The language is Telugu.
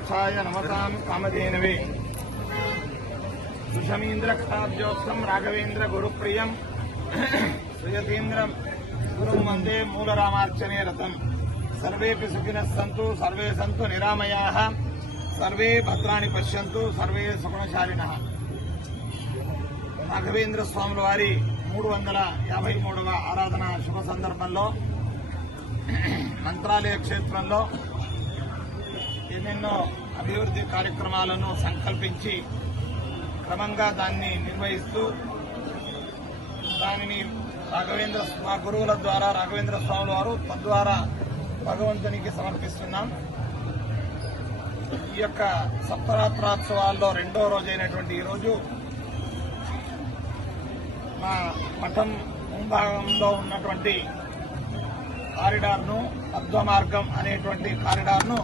कामोत्साय नमतां कामधेनवे सुषमीन्द्र खटाब्जोत्सम राघवेन्द्र गुरुप्रियं श्रीयतीन्द्र गुरुं वन्दे मूलरामार्चने रतं सर्वेपि सुखिनः सन्तु सर्वे सन्तु निरामयाः सर्वे भद्राणि पश्यन्तु सर्वे सुगुणशालिनः। రాఘవేంద్ర స్వాముల వారి 353వ ఆరాధన శుభ సందర్భంలో మంత్రాలయ క్షేత్రంలో ఎన్నెన్నో అభివృద్ధి కార్యక్రమాలను సంకల్పించి క్రమంగా దాన్ని నిర్వహిస్తూ దానిని మా గురువుల ద్వారా రాఘవేంద్ర స్వాముల వారు తద్వారా భగవంతునికి సమర్పిస్తున్నాం. ఈ యొక్క సప్తరాత్రోత్సవాల్లో రెండో రోజైనటువంటి ఈరోజు మా మఠం ముంభాగంలో ఉన్నటువంటి కారిడార్ను మధ్వ మార్గం అనేటువంటి కారిడార్ను